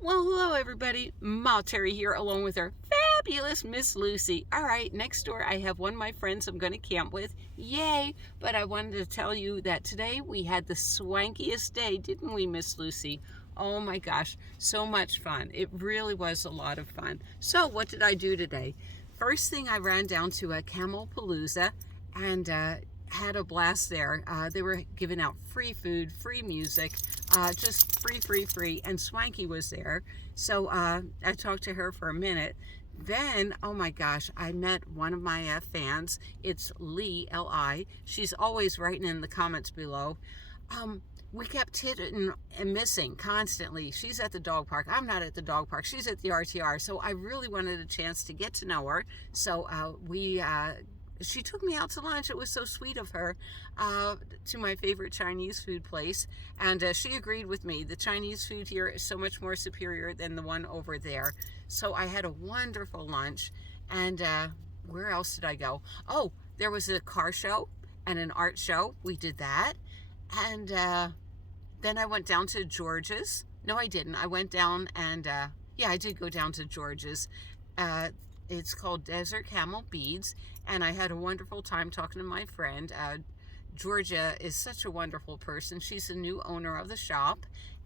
Well, hello everybody. Ma Terry here along with our fabulous Miss Lucy. All right, next door I have one of my friends I'm going to camp with. Yay! But I wanted to tell you that today we had the swankiest day, didn't we, Miss Lucy? Oh my gosh, so much fun. It really was a lot of fun. So, what did I do today? First thing, I ran down to a Camel Palooza and had a blast there. They were giving out free food, free music, just free. And Swanky was there. So I talked to her for a minute. Then, oh my gosh, I met one of my fans. It's Lee, L-I. She's always writing in the comments below. We kept hitting and missing constantly. She's at the dog park. I'm not at the dog park. She's at the RTR. So I really wanted a chance to get to know her. So she took me out to lunch. It was so sweet of her, to my favorite Chinese food place. And she agreed with me. The Chinese food here is so much more superior than the one over there. So I had a wonderful lunch. And where else did I go? Oh, there was a car show and an art show. We did that. And then I went down to George's. No, I didn't. I went down and, yeah, I did go down to George's. It's called Desert Camel Beads, and I had a wonderful time talking to my friend. Georgia is such a wonderful person. She's the new owner of the shop,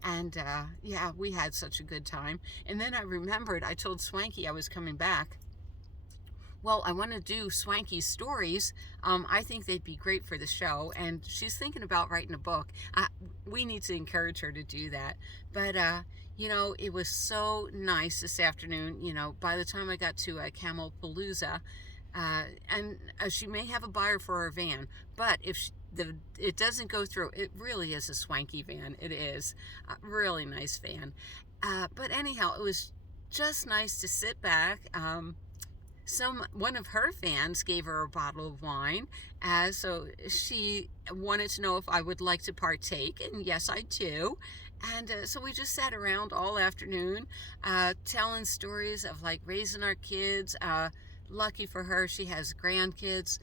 and yeah, we had such a good time. And then I remembered, I told Swanky I was coming back. Well, I want to do Swanky's stories. I think they'd be great for the show, and she's thinking about writing a book. We need to encourage her to do that. But, you know, it was so nice this afternoon. You know, by the time I got to Camel Palooza, and she may have a buyer for her van, but if it doesn't go through, it really is a swanky van. It is a really nice van. But anyhow, it was just nice to sit back. One of her fans gave her a bottle of wine, so she wanted to know if I would like to partake, and yes, I do. And so we just sat around all afternoon, telling stories of like raising our kids. Lucky for her, she has grandkids.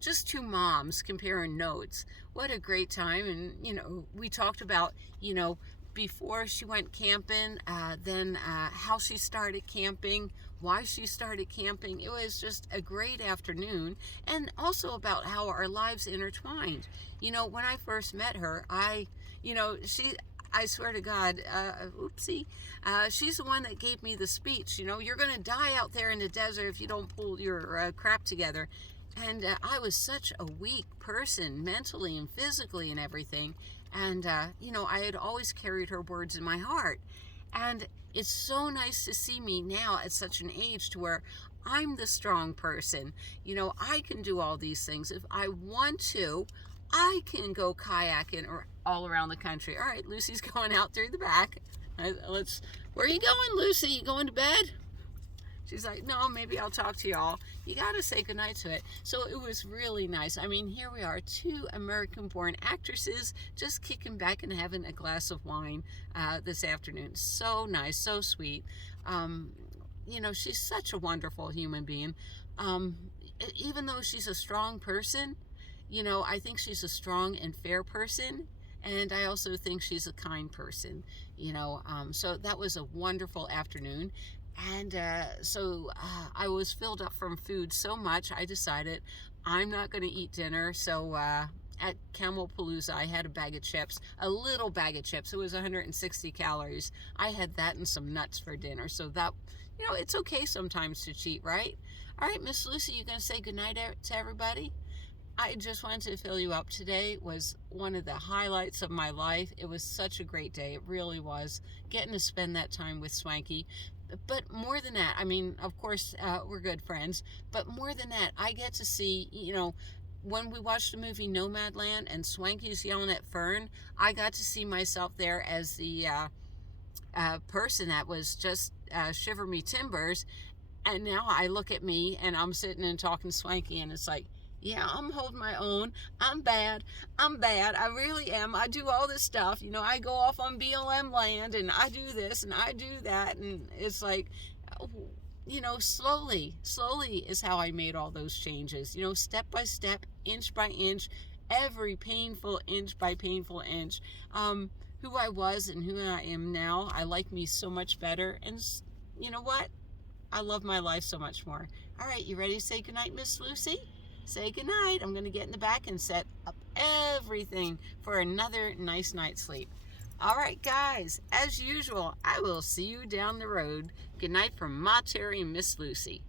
Just two moms comparing notes. What a great time. And, you know, we talked about, you know, before she went camping, then how she started camping, why she started camping. It was just a great afternoon, and also about how our lives intertwined. You know, when I first met her, I swear to God, oopsie, she's the one that gave me the speech. You know, you're going to die out there in the desert if you don't pull your crap together. And I was such a weak person, mentally and physically and everything. And, you know, I had always carried her words in my heart. And it's so nice to see me now at such an age to where I'm the strong person. You know, I can do all these things. If I want to, I can go kayaking or all around the country. All right, Lucy's going out through the back. Where are you going, Lucy? You going to bed? She's like, no, maybe I'll talk to y'all. You got to say goodnight to it. So it was really nice. I mean, here we are, two American-born actresses just kicking back and having a glass of wine this afternoon. So nice, so sweet. You know, she's such a wonderful human being. Even though she's a strong person, you know, I think she's a strong and fair person. And I also think she's a kind person, you know. So that was a wonderful afternoon. And so I was filled up from food so much, I decided I'm not going to eat dinner. So at Camel Palooza, I had a bag of chips, a little bag of chips. It was 160 calories. I had that and some nuts for dinner. So that, you know, it's okay sometimes to cheat, right? All right, Miss Lucy, you going to say goodnight to everybody? I just wanted to fill you up. Today was one of the highlights of my life. It was such a great day. It really was. Getting to spend that time with Swanky. But more than that, I mean, of course, we're good friends. But more than that, I get to see, you know, when we watched the movie Nomadland and Swanky's yelling at Fern, I got to see myself there as the person that was just shiver me timbers. And now I look at me and I'm sitting and talking to Swanky, and it's like, yeah, I'm holding my own. I'm bad. I really am. I do all this stuff. You know, I go off on BLM land and I do this and I do that. And it's like, you know, slowly is how I made all those changes. You know, step by step, inch by inch, every painful inch by painful inch. who I was and who I am now. I like me so much better. And you know what? I love my life so much more. All right, you ready to say goodnight, Miss Lucy? Say goodnight. I'm going to get in the back and set up everything for another nice night's sleep. All right, guys, as usual, I will see you down the road. Good night from Ma Terry and Miss Lucy.